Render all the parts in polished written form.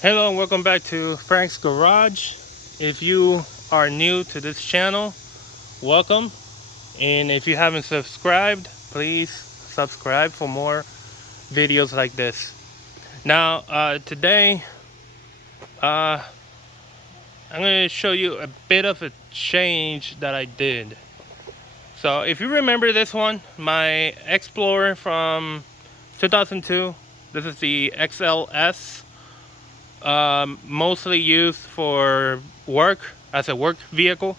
Hello and welcome back to Frank's Garage. If you are new to this channel, welcome. And if you haven't subscribed, please subscribe for more videos like this. Now, today, I'm going to show you a bit of a change that I did. So if you remember this one, my Explorer from 2002, this is the XLS. Mostly used for work, as a work vehicle.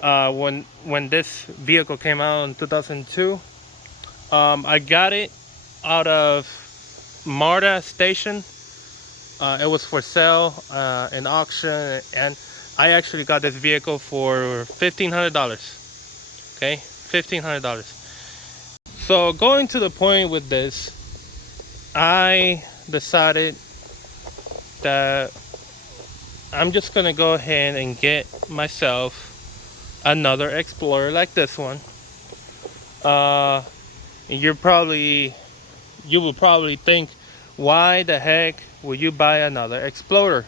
When this vehicle came out in 2002, I got it out of MARTA station. It was for sale in auction, and I actually got this vehicle for $1,500. Okay, $1,500. So going to the point with this, I decided that I'm just gonna go ahead and get myself another Explorer like this one. You will probably think, why the heck would you buy another Explorer?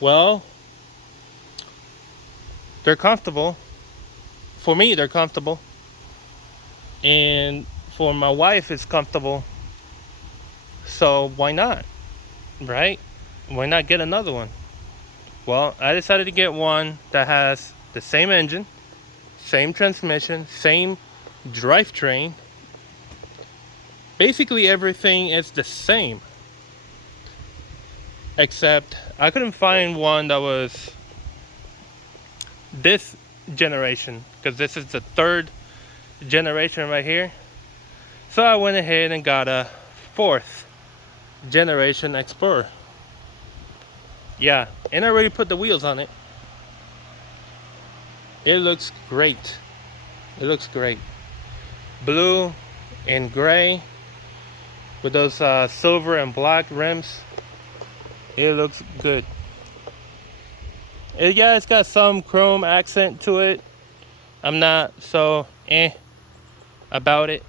Well, they're comfortable. For me, they're comfortable, and for my wife, it's comfortable. So why not, right? Why not get another one? Well, I decided to get one that has the same engine, same transmission, same drivetrain. Basically everything is the same, except I couldn't find one that was this generation, because this is the third generation right here. So I went ahead and got a fourth generation Explorer. Yeah, and I already put the wheels on it. It looks great. It looks great. Blue and gray with those silver and black rims. It looks good. Yeah, it's got some chrome accent to it. I'm not so about it.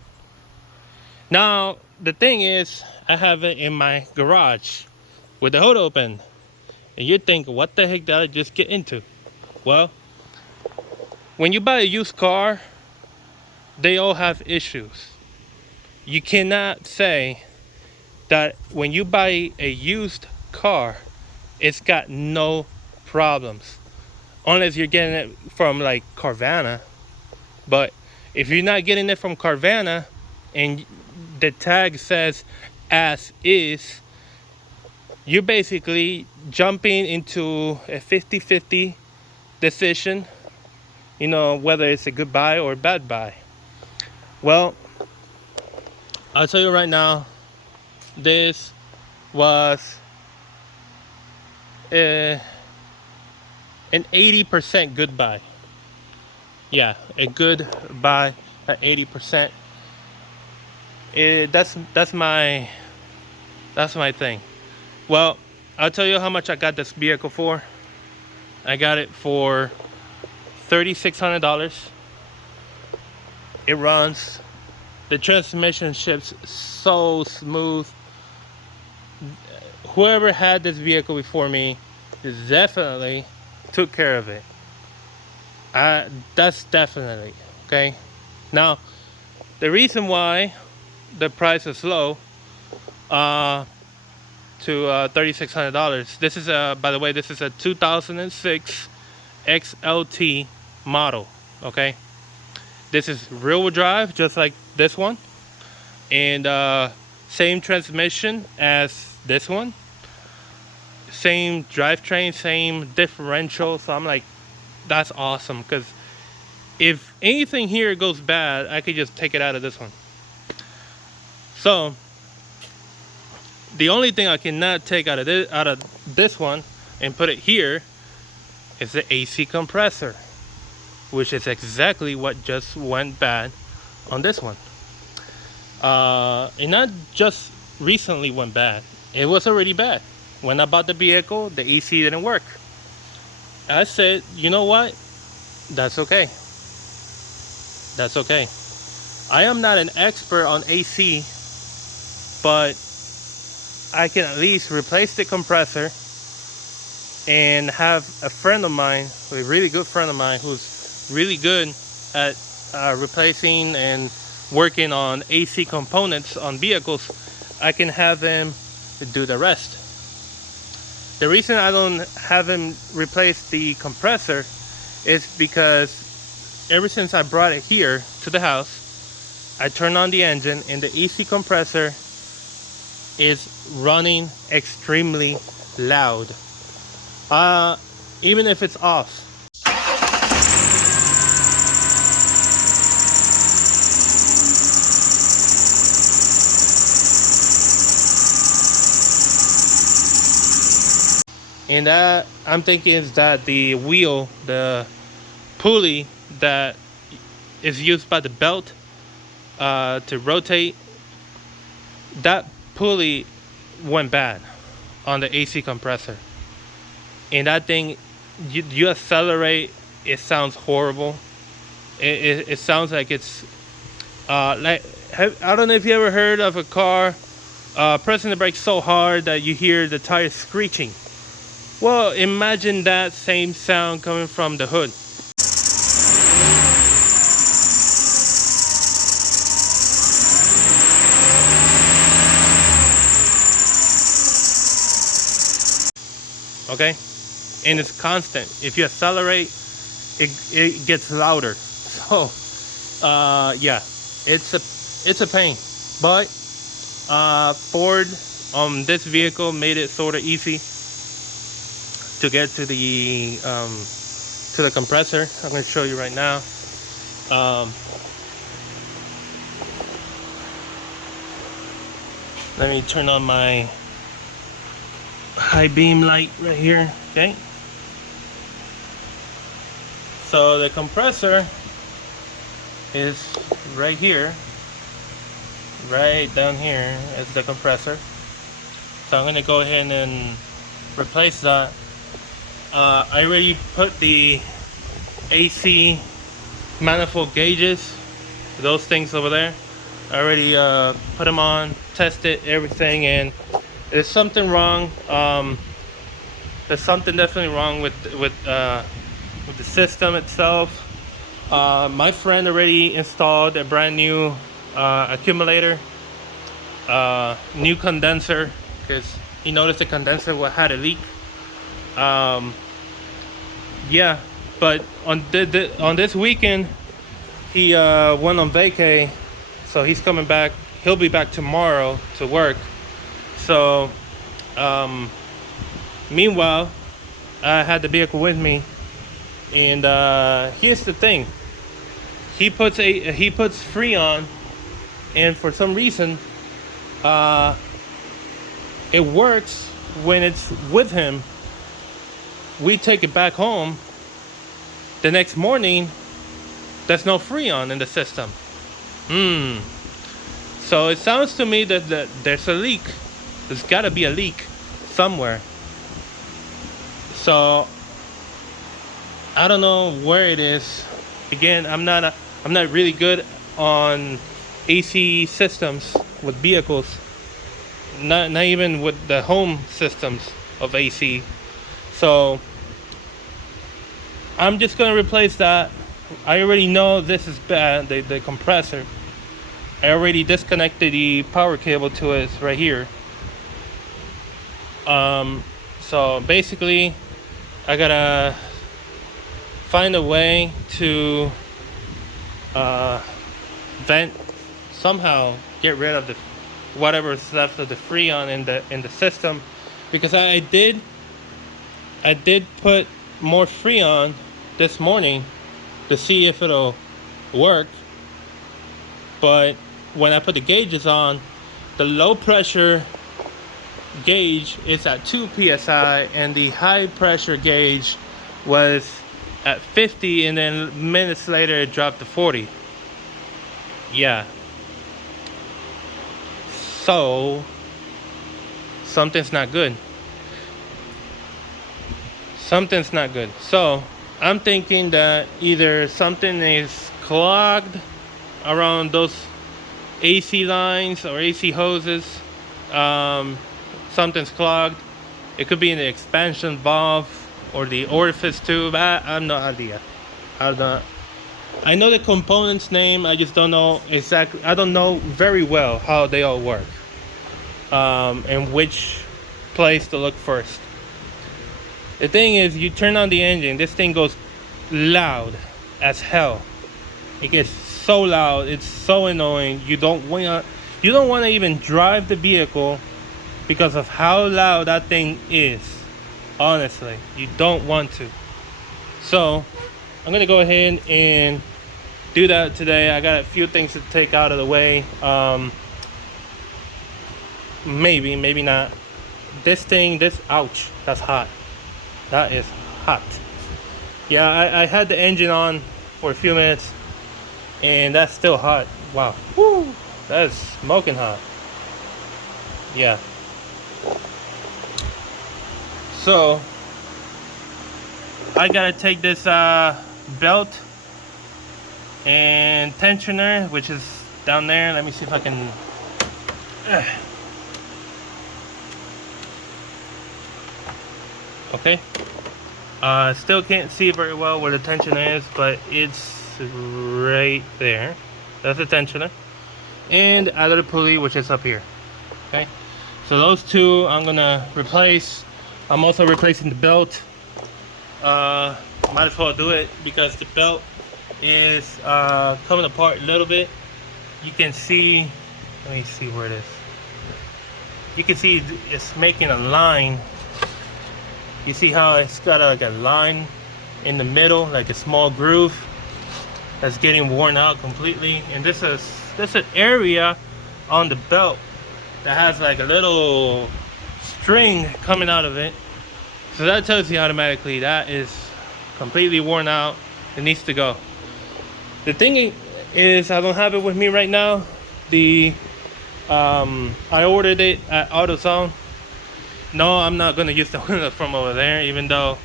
Now, the thing is, I have it in my garage with the hood open. And you think, what the heck did I just get into? Well, when you buy a used car, they all have issues. You cannot say that when you buy a used car, it's got no problems. Unless you're getting it from like Carvana. But if you're not getting it from Carvana and the tag says as is, you're basically jumping into a 50-50 decision, whether it's a good buy or a bad buy. Well, I'll tell you right now, this was an 80% good buy. Yeah, a good buy at 80%. That's my thing. Well, I'll tell you how much I got this vehicle for. I got it for $3,600. It runs. The transmission shifts so smooth. Whoever had this vehicle before me definitely took care of it. That's definitely okay. Now, the reason why the price is low to $3,600. This is by the way, this is a 2006 XLT model. Okay, this is rear-wheel drive, just like this one, and same transmission as this one, same drivetrain, same differential. So I'm like, that's awesome, because if anything here goes bad, I could just take it out of this one. So the only thing I cannot take out of this one and put it here is the AC compressor, which is exactly what just went bad on this one. And not just recently went bad. It was already bad. When I bought the vehicle, the AC didn't work. I said, you know what? That's okay. That's okay. I am not an expert on AC, but I can at least replace the compressor and have a friend of mine, a really good friend of mine, who's really good at replacing and working on AC components on vehicles. I can have him do the rest. The reason I don't have him replace the compressor is because ever since I brought it here to the house, I turned on the engine and the AC compressor is running extremely loud. Even if it's off. And that, I'm thinking, is that the wheel, the pulley that is used by the belt to rotate, that pulley went bad on the AC compressor. And that thing, you accelerate, it sounds horrible. It sounds like it's like, I don't know if you ever heard of a car pressing the brakes so hard that you hear the tires screeching. Well, imagine that same sound coming from the hood. Okay, and it's constant. If you accelerate, it gets louder. So yeah, it's a pain, but Ford on this vehicle made it sort of easy to get to the compressor. I'm going to show you right now. Let me turn on my high beam light right here. Okay, so the compressor is right here, right down here is the compressor. So I'm going to go ahead and replace that. I already put the AC manifold gauges, those things over there. I already put them on, tested everything, and there's something wrong. There's something definitely wrong with the system itself. My friend already installed a brand new accumulator, new condenser, because he noticed the condenser had a leak. Yeah, but on this weekend he went on vacay, so he's coming back. He'll be back tomorrow to work. So meanwhile, I had the vehicle with me, and here's the thing: he puts Freon, and for some reason it works when it's with him. We take it back home. The next morning, there's no Freon in the system. So it sounds to me that there's a leak. There's got to be a leak somewhere. So I don't know where it is. Again, I'm not really good on AC systems with vehicles. Not even with the home systems of AC. So I'm just gonna replace that. I already know this is bad, the compressor. I already disconnected the power cable to it. It's right here. So basically I gotta find a way to vent, somehow get rid of the whatever's left of the Freon in the system, because I did put more Freon this morning to see if it'll work, but when I put the gauges on, the low pressure gauge is at 2 psi and the high pressure gauge was at 50, and then minutes later it dropped to 40. Yeah, so something's not good. Something's not good. So I'm thinking that either something is clogged around those AC lines or AC hoses. something's clogged. It could be in the expansion valve or the orifice tube. I have no idea. I know the component's name. I just don't know exactly. I don't know very well how they all work, and which place to look first. The thing is, you turn on the engine, this thing goes loud as hell. It gets so loud, it's so annoying. You don't want to even drive the vehicle because of how loud that thing is. Honestly, you don't want to. So I'm gonna go ahead and do that today. I got a few things to take out of the way. Maybe not. Ouch, that's hot. That is hot. Yeah, I had the engine on for a few minutes and that's still hot. Wow. Woo, that is smoking hot. Yeah. So I gotta take this belt and tensioner, which is down there. Let me see if I can okay. Still can't see very well where the tensioner is, but it's right there. That's the tensioner. And a little pulley, which is up here. Okay. So those two I'm gonna replace. I'm also replacing the belt. Might as well do it because the belt is coming apart a little bit. You can see, let me see where it is. You can see it's making a line. You see how it's got like a line in the middle, like a small groove that's getting worn out completely. And this is an area on the belt that has like a little string coming out of it. So that tells you automatically that is completely worn out. It needs to go. The thing is, I don't have it with me right now. I ordered it at AutoZone. No, I'm not gonna use the one from over there, even though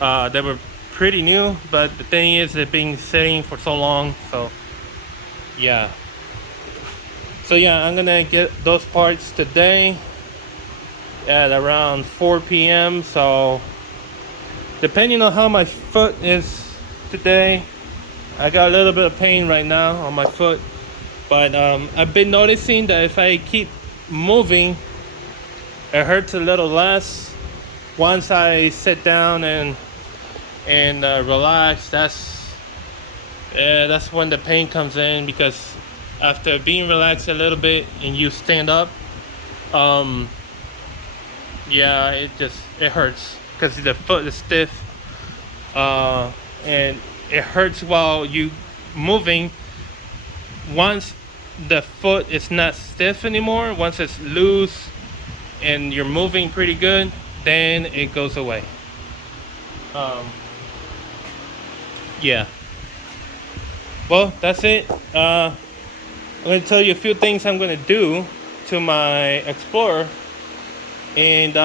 they were pretty new. But the thing is, they've been sitting for so long. So yeah. So yeah, I'm gonna get those parts today at around 4 p.m. So depending on how my foot is today, I got a little bit of pain right now on my foot. But I've been noticing that if I keep moving, it hurts a little less. Once I sit down and relax, that's when the pain comes in, because after being relaxed a little bit and you stand up, yeah, it hurts because the foot is stiff, and it hurts while you moving. Once the foot is not stiff anymore, once it's loose and you're moving pretty good, then it goes away. Yeah. Well, that's it. I'm going to tell you a few things I'm going to do to my Explorer. And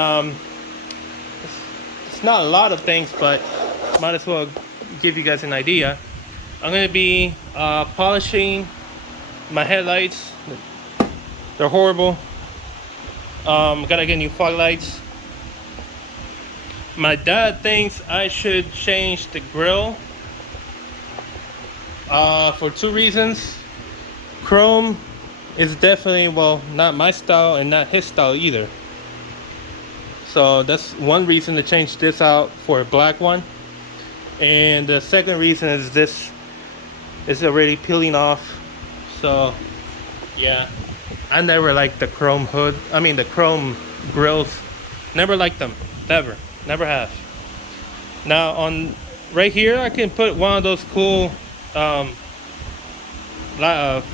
it's not a lot of things, but might as well give you guys an idea. I'm going to be polishing my headlights. They're horrible. Gotta get new fog lights. My dad thinks I should change the grill for two reasons. Chrome is definitely, well, not my style and not his style either. So that's one reason to change this out for a black one. And the second reason is this is already peeling off. So yeah, I never liked the chrome hood. I mean the chrome grills. Never liked them. Never have. Now on right here, I can put one of those cool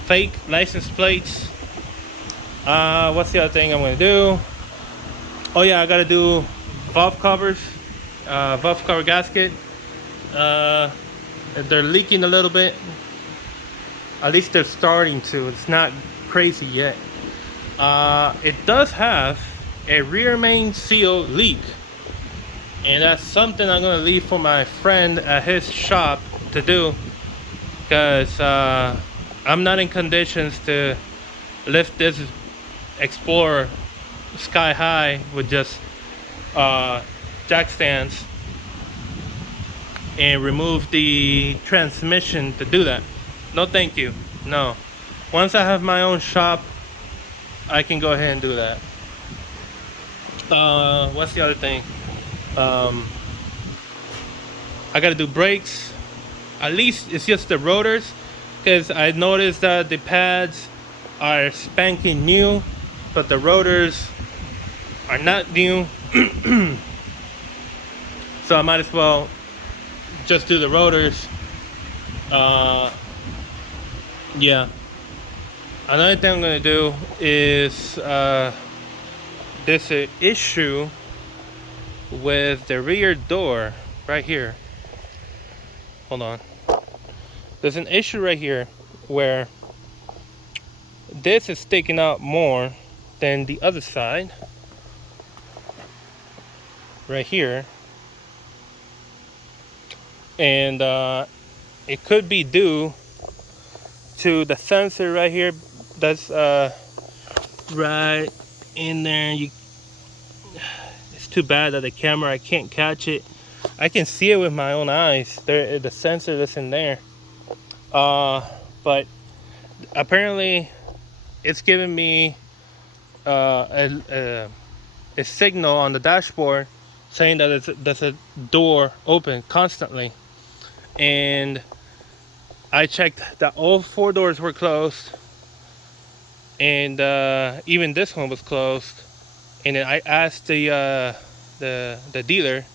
fake license plates. What's the other thing I'm gonna do? Oh yeah, I gotta do valve covers, valve cover gasket. They're leaking a little bit. At least they're starting to. It's not crazy yet. It does have a rear main seal leak, and that's something I'm gonna leave for my friend at his shop to do, because I'm not in conditions to lift this Explorer sky high with just jack stands and remove the transmission to do that. No thank you. No. Once I have my own shop, I can go ahead and do that. What's the other thing? I gotta do brakes. At least it's just the rotors, because I noticed that the pads are spanking new, but the rotors are not new. So I might as well just do the rotors. Yeah. Another thing I'm gonna do is there's an issue with the rear door right here. Hold on. There's an issue right here where this is sticking out more than the other side. Right here. And it could be due to the sensor right here that's right in there. It's too bad that the camera, I can't catch it. I can see it with my own eyes. There, the sensor that's in there. But apparently it's giving me a signal on the dashboard saying that there's a door open constantly. And I checked that all 4 doors were closed, and even this one was closed. And then I asked the dealer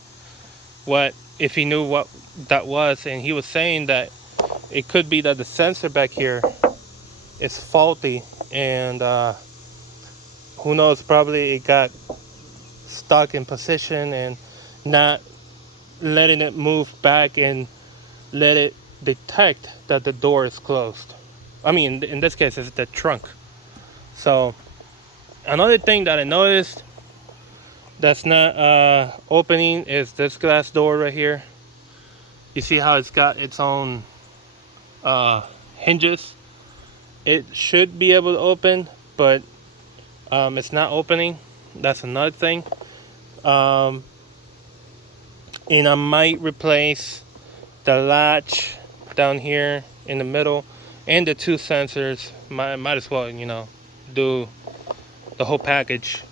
what if he knew what that was, and he was saying that it could be that the sensor back here is faulty, and who knows, probably it got stuck in position and not letting it move back and let it detect that the door is closed. I mean, in this case, it's the trunk. So another thing that I noticed that's not opening is this glass door right here. You see how it's got its own hinges? It should be able to open, but it's not opening. That's another thing. And I might replace the latch down here in the middle and the 2 sensors. Might as well, you know, do the whole package.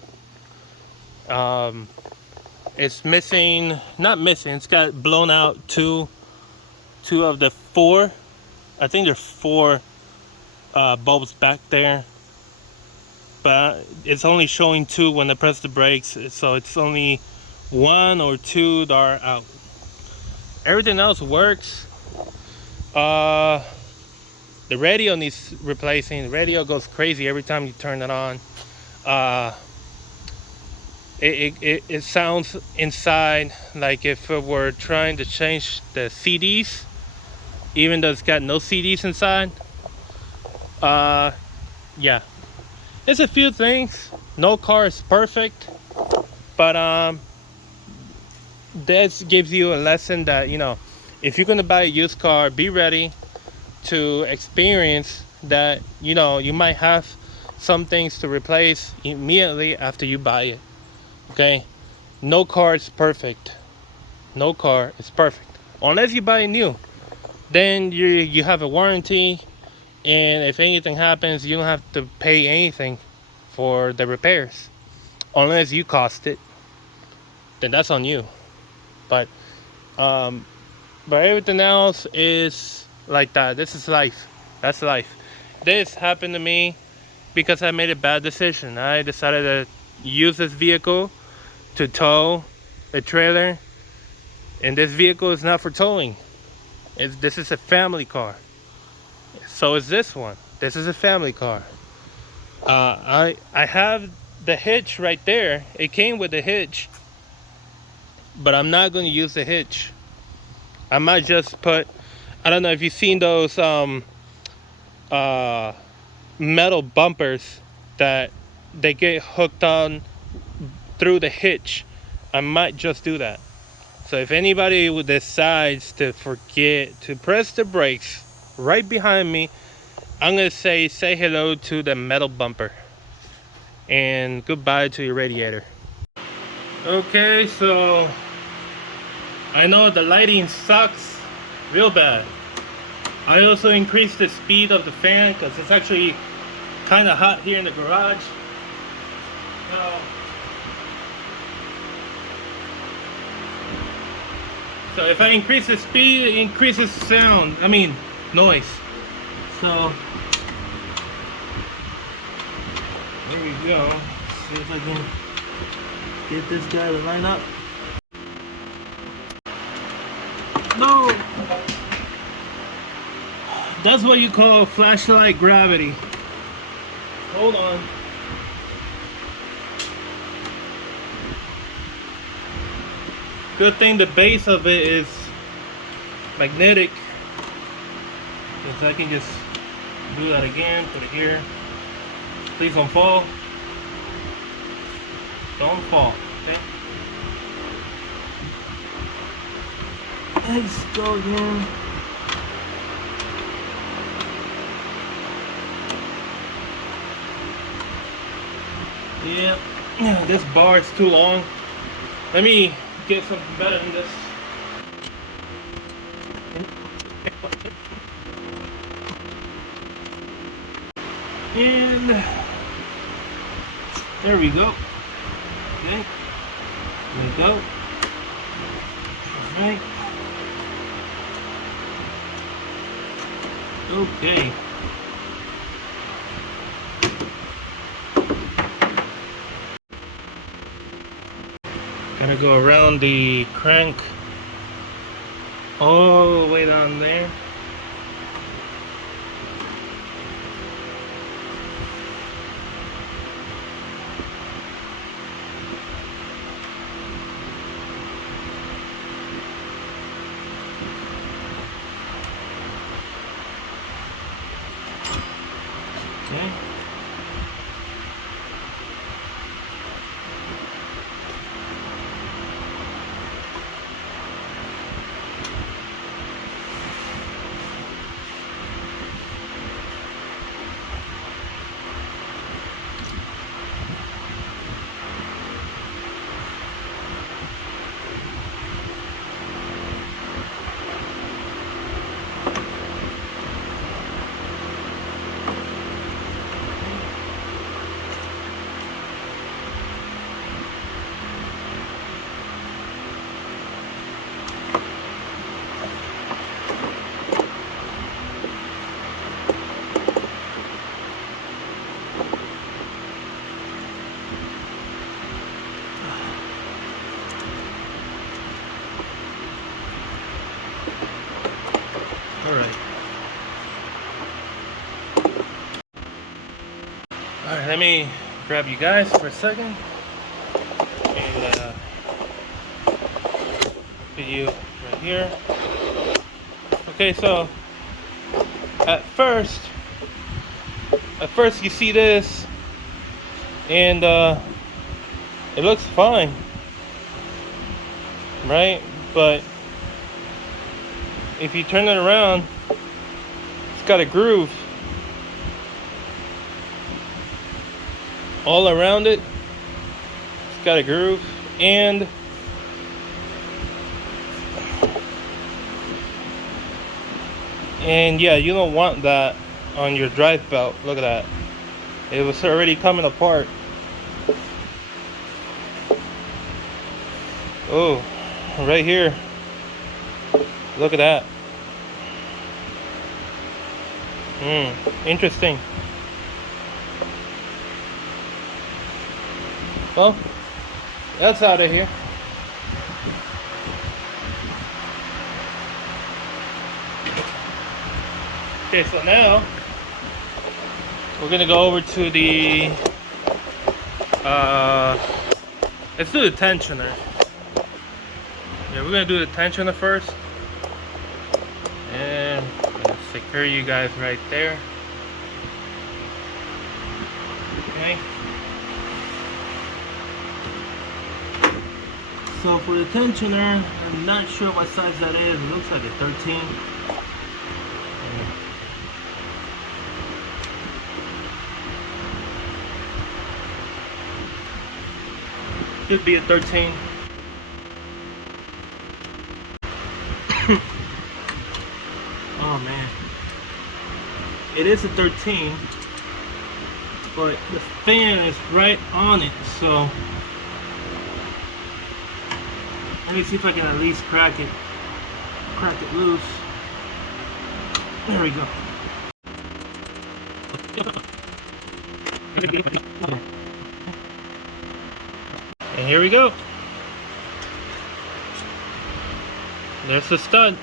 It's missing, not missing, it's got blown out two of the 4. I think there's 4 bulbs back there, but it's only showing 2 when I press the brakes, so it's only 1 or 2 that are out. Everything else works. The radio needs replacing. The radio goes crazy every time you turn it on. It sounds inside like if it were trying to change the CDs, even though it's got no CDs inside. Yeah, it's a few things. No car is perfect, but this gives you a lesson that, you know, if you're gonna buy a used car, be ready to experience that, you know, you might have some things to replace immediately after you buy it. Okay, no car is perfect. No car is perfect unless you buy it new. Then you have a warranty, and if anything happens, you don't have to pay anything for the repairs unless you cost it. Then that's on you. But everything else is like that. This is life. That's life. This happened to me because I made a bad decision. I decided to use this vehicle to tow a trailer, and this vehicle is not for towing. This is a family car. So is this one. This is a family car. I have the hitch right there. It came with the hitch, but I'm not going to use the hitch. I might just put, I don't know if you've seen those metal bumpers that they get hooked on through the hitch. I might just do that. So if anybody decides to forget to press the brakes right behind me, I'm gonna say hello to the metal bumper. and goodbye to your radiator. Okay, so I know the lighting sucks real bad. I also increased the speed of the fan because it's actually kind of hot here in the garage. So if I increase the speed, it increases sound, noise. So there we go. See if I can get this guy to line up. No! That's what you call flashlight gravity. Hold on. Good thing the base of it is magnetic, because I can just do that again, put it here. Please don't fall. Don't fall, okay? Let's go again. Yeah, this bar is too long. Let me get something better than this. And there we go. Okay, there we go. All right. Okay. Gonna go around the crank all the way down there. Okay. Alright, let me grab you guys for a second and put you right here. Okay, so at first you see this and it looks fine, right? But if you turn it around, it's got a groove all around it. It's got a groove, and yeah, you don't want that on your drive belt. Look at that, it was already coming apart. Oh, right here, look at that. Interesting. Well, that's out of here. Okay, so now we're gonna go over to the let's do the tensioner. Yeah, we're gonna do the tensioner first, and I'm gonna secure you guys right there. Okay. So for the tensioner, I'm not sure what size that is. It looks like a 13. Should be a 13. Oh man. It is a 13, but the fan is right on it, so let me see if I can at least crack it loose. There we go. And here we go. There's the stud.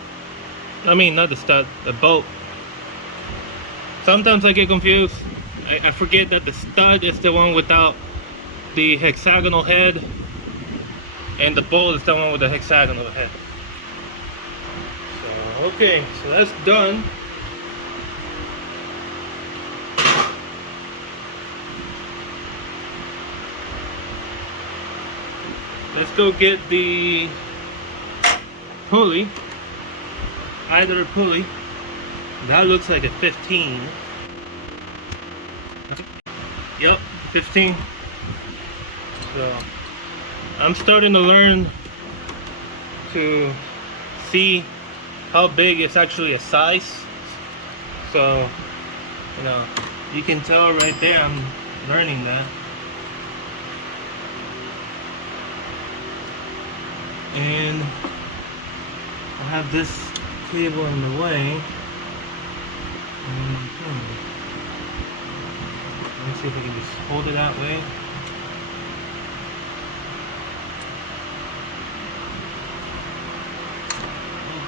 I mean, not the stud, the bolt. Sometimes I get confused. I forget that the stud is the one without the hexagonal head, and the bolt is the one with the hexagonal head. So, okay, so that's done. Let's go get the pulley, either pulley. That looks like a 15. Yep, 15. So I'm starting to learn to see how big it's actually a size. So, you know, you can tell right there I'm learning that. And I have this cable in the way. Let me see if I can just hold it that way.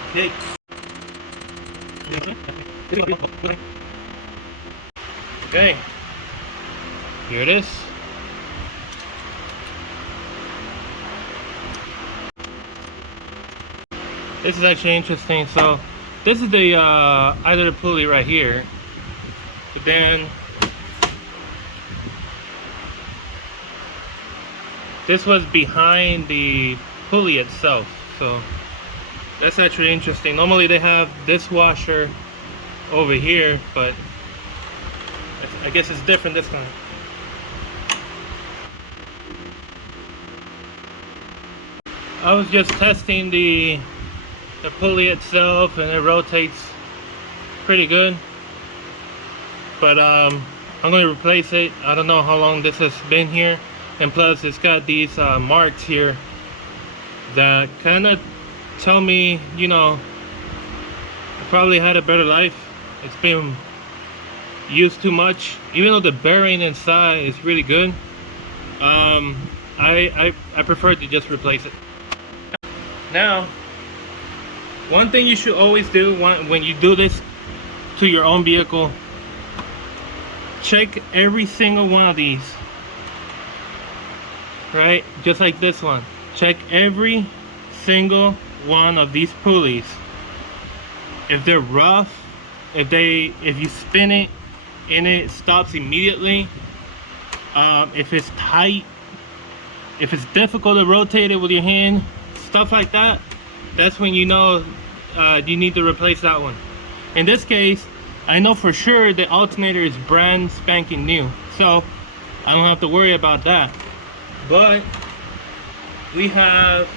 Okay. Okay. Here it is. This is actually interesting. So this is the either the pulley right here, but then this was behind the pulley itself. So that's actually interesting. Normally they have this washer over here, but I guess it's different this time. I was just testing the pulley itself, and it rotates pretty good, but I'm going to replace it. I don't know how long this has been here, and plus it's got these marks here that kind of tell me, you know, I probably had a better life. It's been used too much, even though the bearing inside is really good. I prefer to just replace it. Now, one thing you should always do when you do this to your own vehicle, check every single one of these, right? Just like this one. Check every single one of these pulleys. If they're rough, if you spin it and it stops immediately, if it's tight, if it's difficult to rotate it with your hand, stuff like that, that's when you know you need to replace that one. In this case, I know for sure the alternator is brand spanking new, so I don't have to worry about that. But we have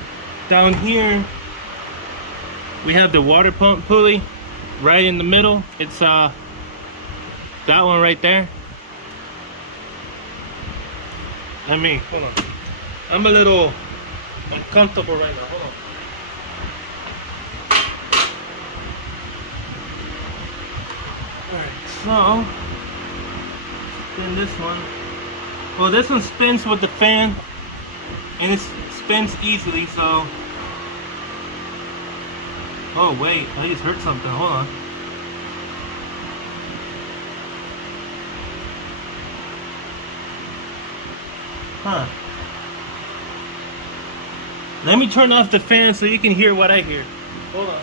down here, we have the water pump pulley right in the middle. It's that one right there. Hold on. I'm a little uncomfortable right now. Hold on. Alright, so spin this one. Well, this one spins with the fan, and it spins easily, so. Oh wait, I just heard something. Hold on. Huh. Let me turn off the fan so you can hear what I hear. Hold on.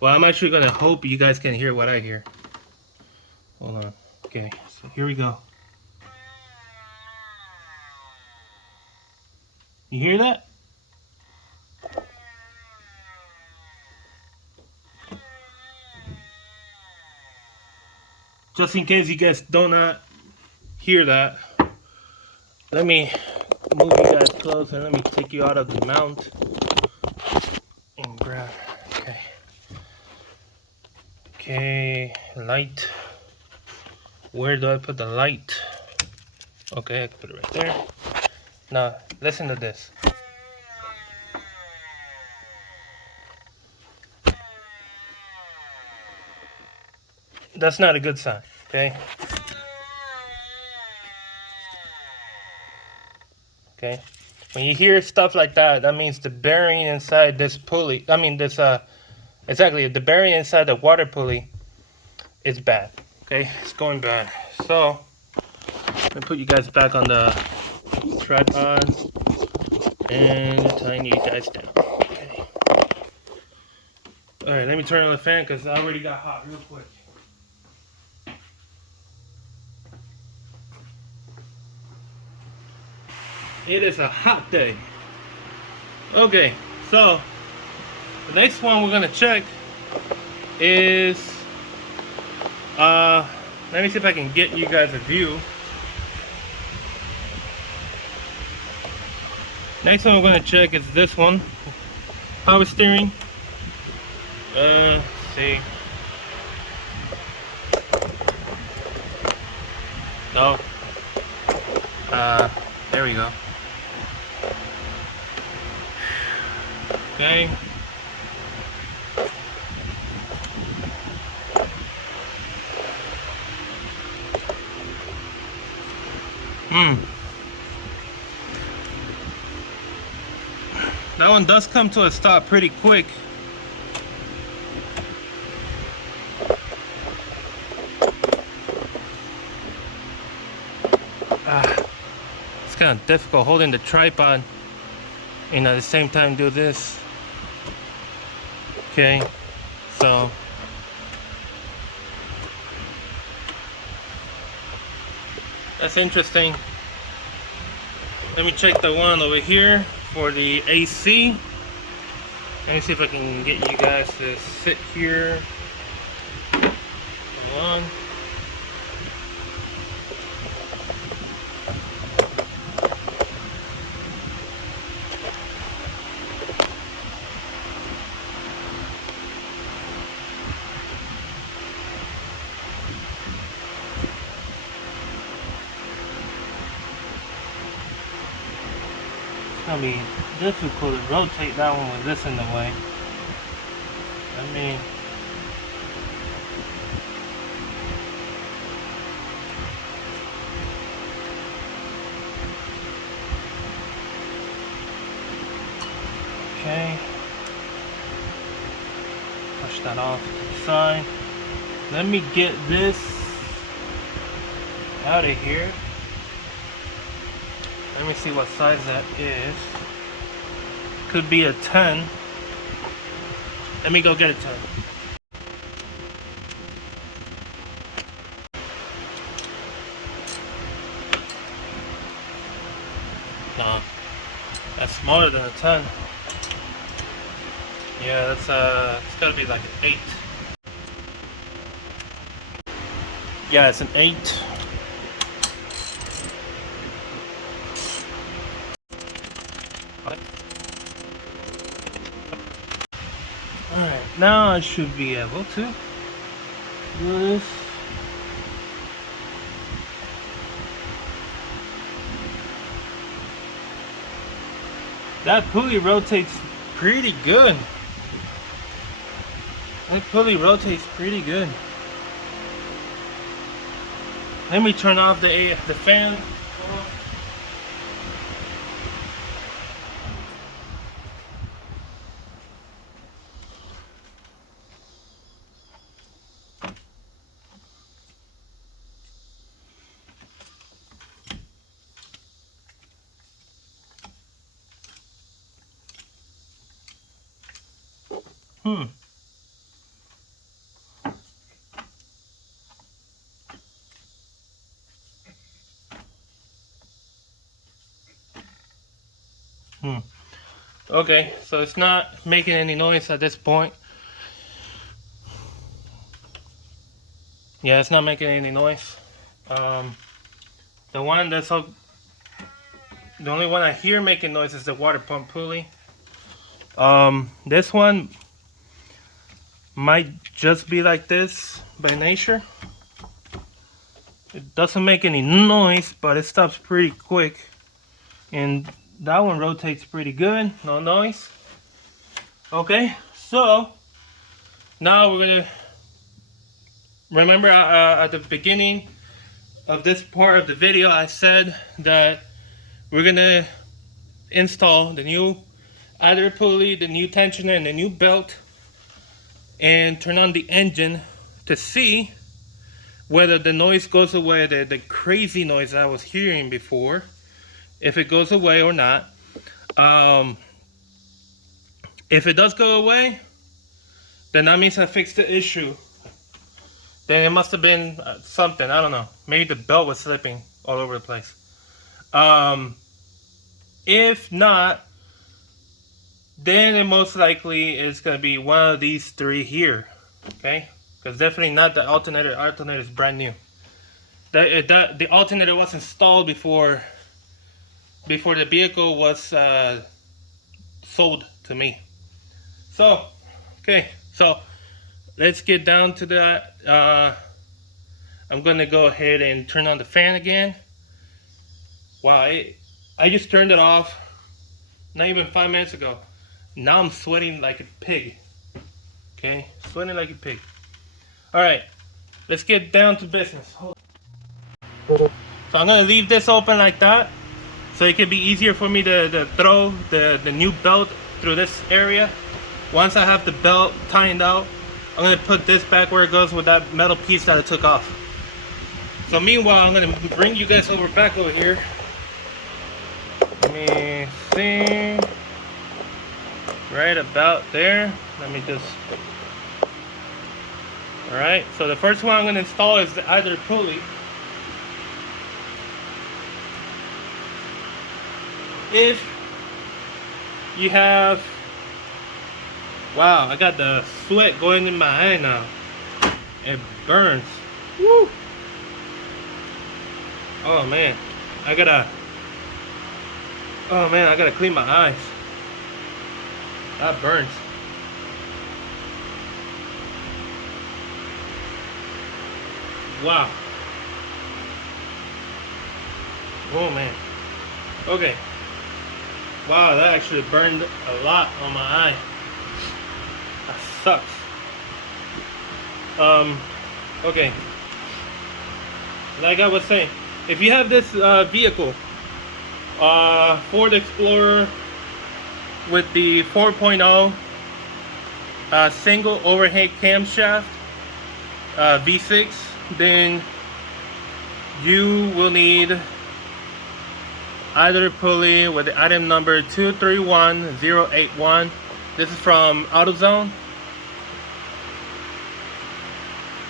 Well, I'm actually gonna hope you guys can hear what I hear. Hold on. Okay, so here we go. You hear that? just in case you guys do not hear that, let me move you guys close and let me take you out of the mount and grab. Okay. Okay, light. Where do I put the light? Okay, I can put it right there. Now, listen to this. That's not a good sign, okay? Okay. When you hear stuff like that, that means the bearing inside this pulley, exactly, the bearing inside the water pulley is bad, okay? It's going bad. So, let me put you guys back on the tripod and tying you guys down. Okay. Alright, let me turn on the fan because I already got hot real quick. It is a hot day. Okay, so the next one we're gonna check is let me see if I can get you guys a view. Next one we're gonna check is this one. Power steering. Let's see. No. There we go. Okay. That one does come to a stop pretty quick. It's kind of difficult holding the tripod and at the same time do this. Okay, so that's interesting. Let me check the one over here for the AC. Let me see if I can get you guys to sit here. Hold on. It's gonna be difficult to rotate that one with this in the way. I mean, okay. Push that off to the side. Let me get this out of here. Let me see what size that is. Could be a 10. Let me go get a 10. Nah, that's smaller than a 10. Yeah, that's it's gotta be like an 8. Yeah, it's an 8. Alright, now I should be able to do this. That pulley rotates pretty good. That pulley rotates pretty good. Let me turn off the fan. Okay, so it's not making any noise at this point. Yeah, it's not making any noise. The one that's all, the only one I hear making noise is the water pump pulley. This one might just be like this by nature. It doesn't make any noise, but it stops pretty quick. And that one rotates pretty good, no noise. Okay, so now we're gonna remember at the beginning of this part of the video, I said that we're gonna install the new idler pulley, the new tensioner, and the new belt, and turn on the engine to see whether the noise goes away, the crazy noise I was hearing before, if it goes away or not. If it does go away, then that means I fixed the issue. Then it must have been something, I don't know. Maybe the belt was slipping all over the place. If not, then it most likely is going to be one of these three here. Okay? Because definitely not the alternator. The alternator is brand new. The alternator was installed before the vehicle was sold to me. So, okay, so let's get down to that. I'm gonna go ahead and turn on the fan again. Wow, I just turned it off not even 5 minutes ago. Now I'm sweating like a pig. Okay, sweating like a pig. All right, let's get down to business. So I'm gonna leave this open like that, so it can be easier for me to throw the new belt through this area. Once I have the belt tightened out, I'm gonna put this back where it goes with that metal piece that I took off. So meanwhile, I'm gonna bring you guys back over here. Let me see, right about there. Let me just. All right. So the first one I'm gonna install is the idler pulley. If you have, wow, I got the sweat going in my eye now. It burns. Woo! Oh man, I gotta clean my eyes. That burns. Wow. Oh man. Okay. Wow, that actually burned a lot on my eye. That sucks. Okay. Like I was saying, if you have this vehicle, Ford Explorer with the 4.0 single overhead camshaft V6, then you will need idler pulley with the item number 231081. This is from AutoZone.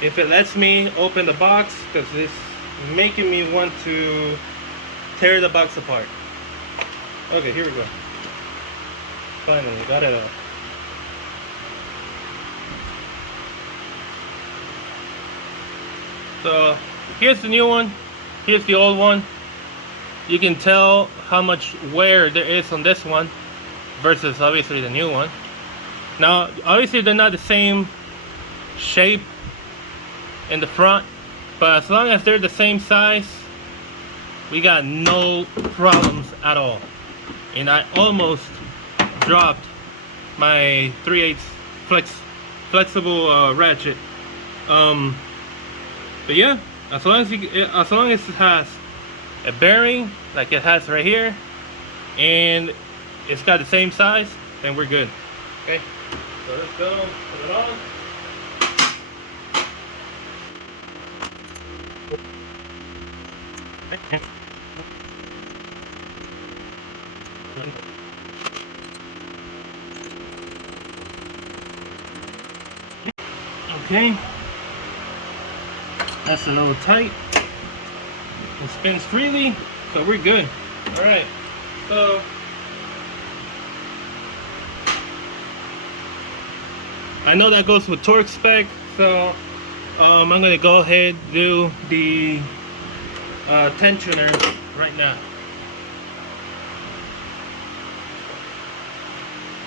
If it lets me open the box, because it's making me want to tear the box apart. Okay, here we go. Finally got it out. So here's the new one, here's the old one. You can tell how much wear there is on this one versus obviously the new one. Now obviously they're not the same shape in the front, but as long as they're the same size, we got no problems at all. And I almost dropped my 3/8 flexible ratchet. But yeah, as long as it has a bearing like it has right here, and it's got the same size, then we're good. Okay, so let's go, put it on. Okay, that's a little tight. It spins freely, so we're good. All right, so I know that goes with torque spec, so I'm gonna go ahead and do the tensioner right now.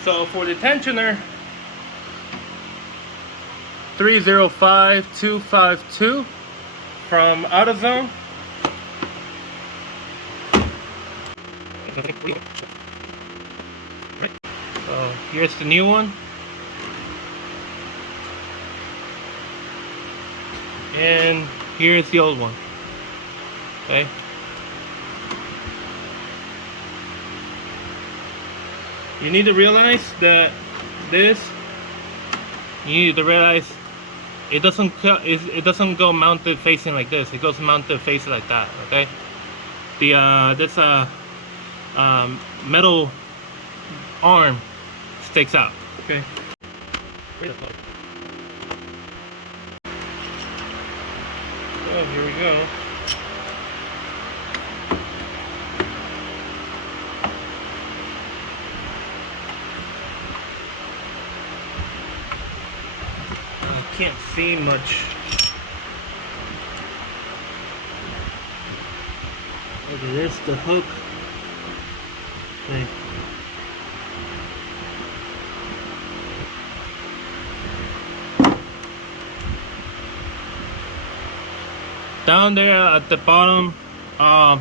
So for the tensioner, 305252 from AutoZone. So here's the new one. And here's the old one. Okay. You need to realize that this, you need to realize it doesn't go mounted facing like this. It goes mounted facing like that. Okay. This metal arm sticks out. Okay. Oh, here we go. Can't see much. Okay, there's the hook. Okay. Down there at the bottom, I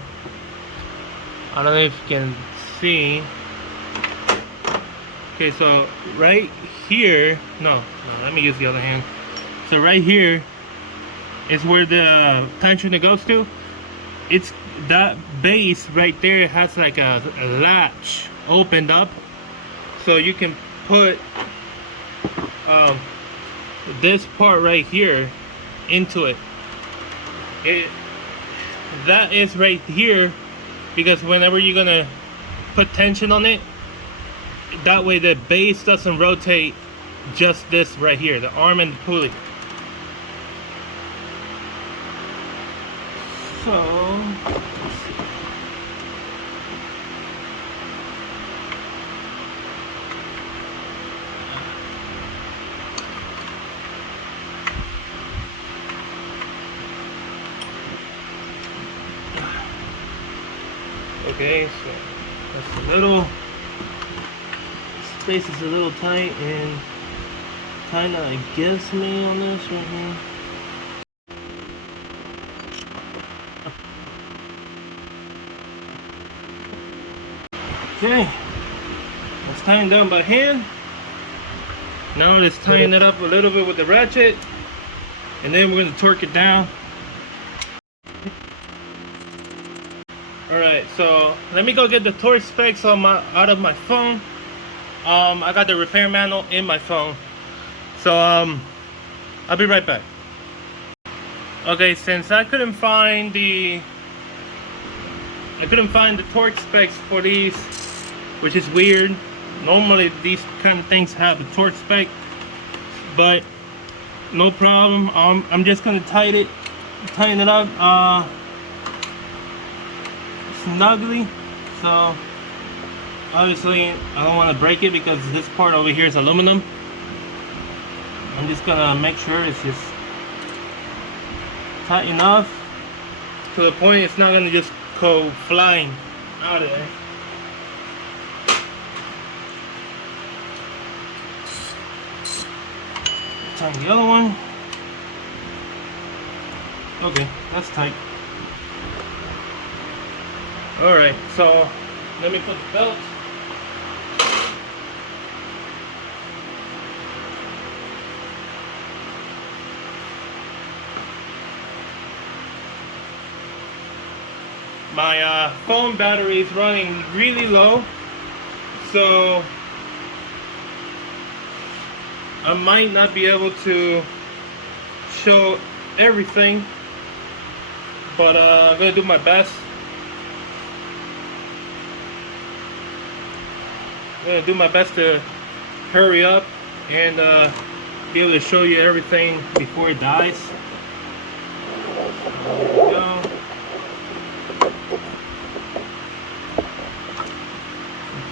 don't know if you can see. Okay, so right here, no, let me use the other hand. So right here is where the tensioner goes to. It's that base right there has like a latch opened up, so you can put this part right here into it. That is right here because whenever you're gonna put tension on it, that way the base doesn't rotate. Just this right here, the arm and the pulley. So let's see. Okay, so that's a little, space is a little tight and kind of against me on this right here. Okay, let's tighten down by hand. Now let's tighten it up a little bit with the ratchet, and then we're going to torque it down. Alright, so let me go get the torque specs out of my phone. I got the repair manual in my phone. So I'll be right back. Okay, since I couldn't find the torque specs for these, which is weird. Normally these kind of things have a torque spec, but no problem. I'm just gonna tighten it up snugly. So obviously I don't want to break it because this part over here is aluminum. I'm just gonna make sure it's just tight enough to the point it's not gonna just go flying out of there. Tighten the other one. Okay, that's tight. Alright, so let me put the belt. My phone battery is running really low, so I might not be able to show everything, but I'm gonna do my best. I'm gonna do my best to hurry up and be able to show you everything before it dies. There we go.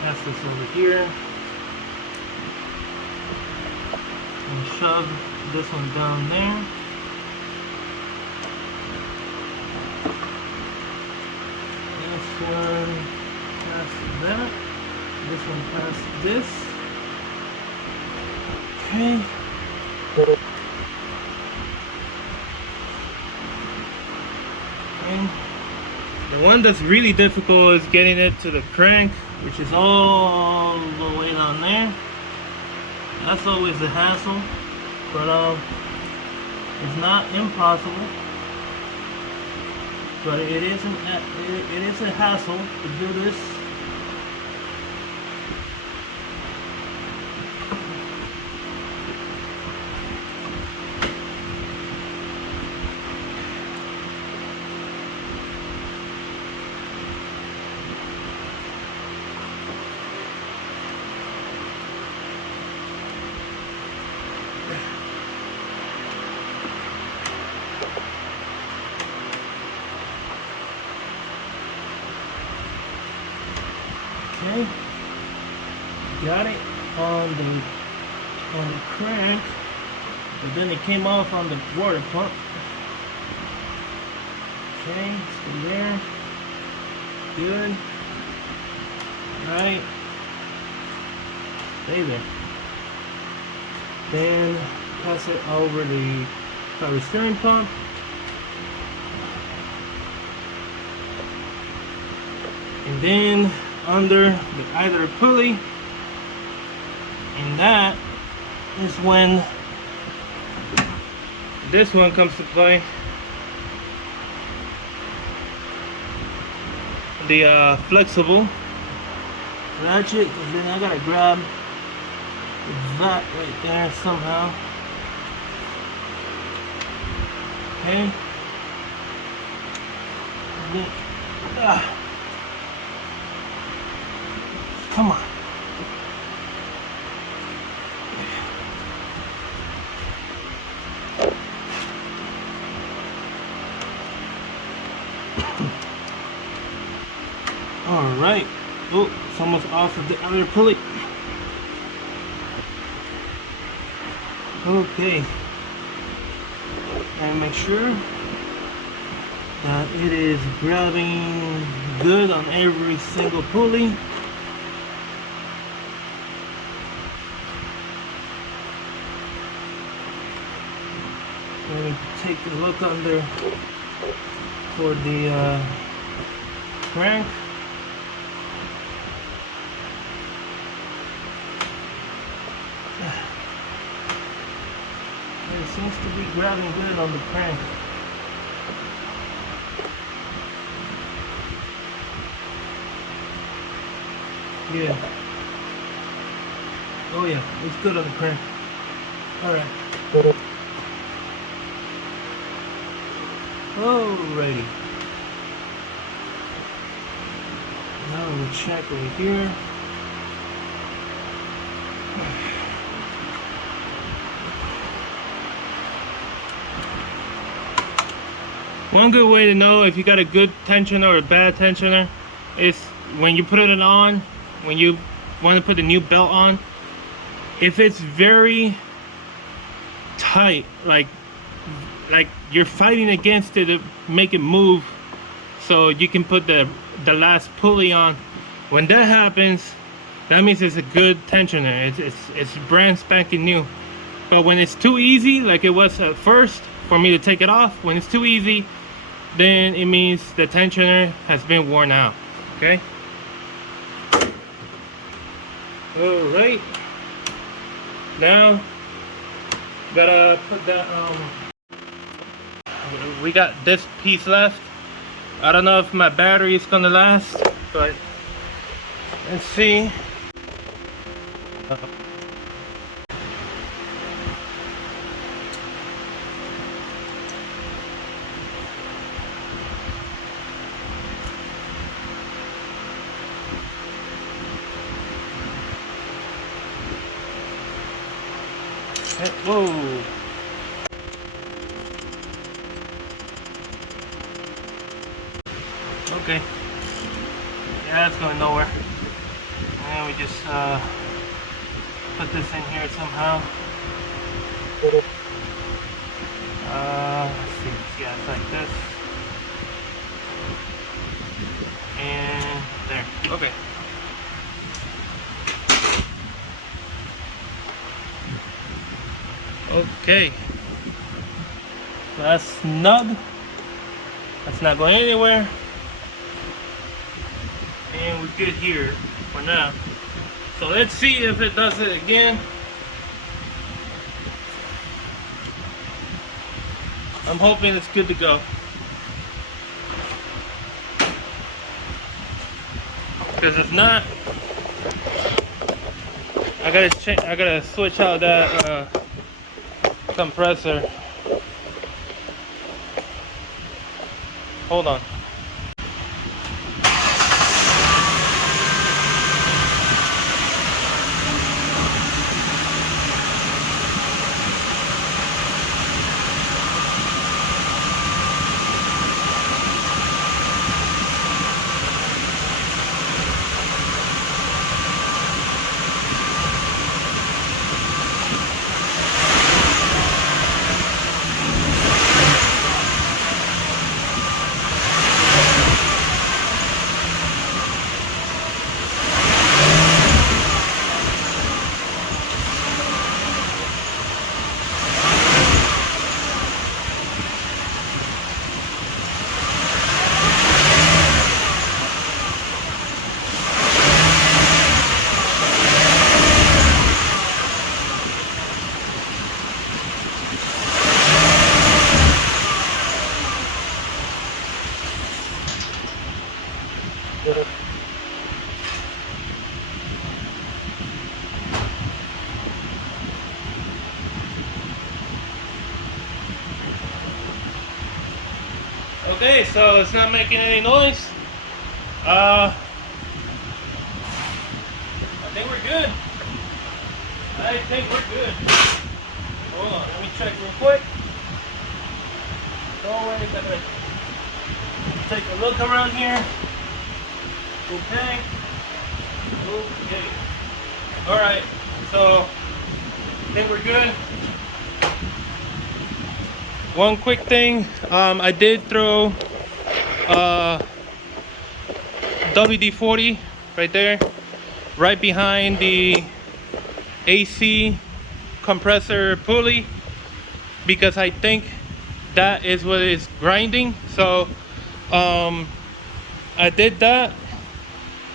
Pass this over here and shove this one down there. this one past this. Okay. And the one that's really difficult is getting it to the crank, which is all the way down there. That's always a hassle, but it's not impossible. But it is a hassle to do this. Okay, got it on the crank, but then it came off on the water pump. Okay, stay there. Good. Right. Stay there. Then pass it over the power steering pump. And then under the either pulley, and that is when this one comes to play. The flexible ratchet, and then I gotta grab that right there somehow. Okay. And then, come on. All right. Oh, it's almost off of the other pulley. Okay. And make sure that it is grabbing good on every single pulley. Let me take a look under for the crank. It seems to be grabbing good on the crank. Yeah. Oh yeah, it's good on the crank. Alright. Alrighty. Now we'll check over here. One good way to know if you got a good tensioner or a bad tensioner is when you put it on, when you want to put the new belt on, if it's very tight, like you're fighting against it to make it move so you can put the last pulley on. When that happens, that means it's a good tensioner. It's brand spanking new. But when it's too easy, like it was at first for me to take it off, when it's too easy, then it means the tensioner has been worn out. Okay. All right. Now gotta put that we got this piece left. I don't know if my battery is gonna last, but let's see. Whoa. Okay. Yeah, it's going nowhere. And we just put this in here somehow. Let's see. Yeah, it's like this. And there. Okay. Okay, so that's snug. That's not going anywhere, and we're good here for now. So let's see if it does it again. I'm hoping it's good to go. Because if not, I gotta switch out that compressor. Hold on. Okay, so it's not making any noise. I think we're good. I think we're good. Hold on, let me check real quick. Don't worry, I'm gonna take a look around here. Okay. Okay. Alright, so I think we're good. One quick thing, I did throw WD-40 right there, right behind the AC compressor pulley, because I think that is what is grinding. So I did that,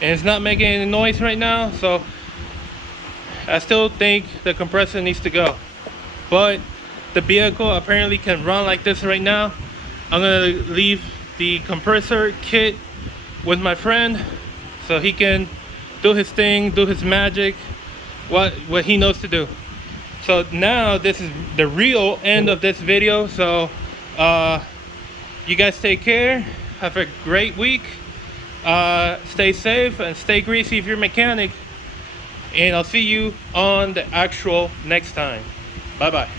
and it's not making any noise right now, so I still think the compressor needs to go. But the vehicle apparently can run like this right now. I'm gonna leave the compressor kit with my friend so he can do his thing, do his magic, what he knows to do. So now this is the real end of this video. So you guys take care, have a great week, stay safe and stay greasy if you're a mechanic, and I'll see you on the actual next time. Bye bye.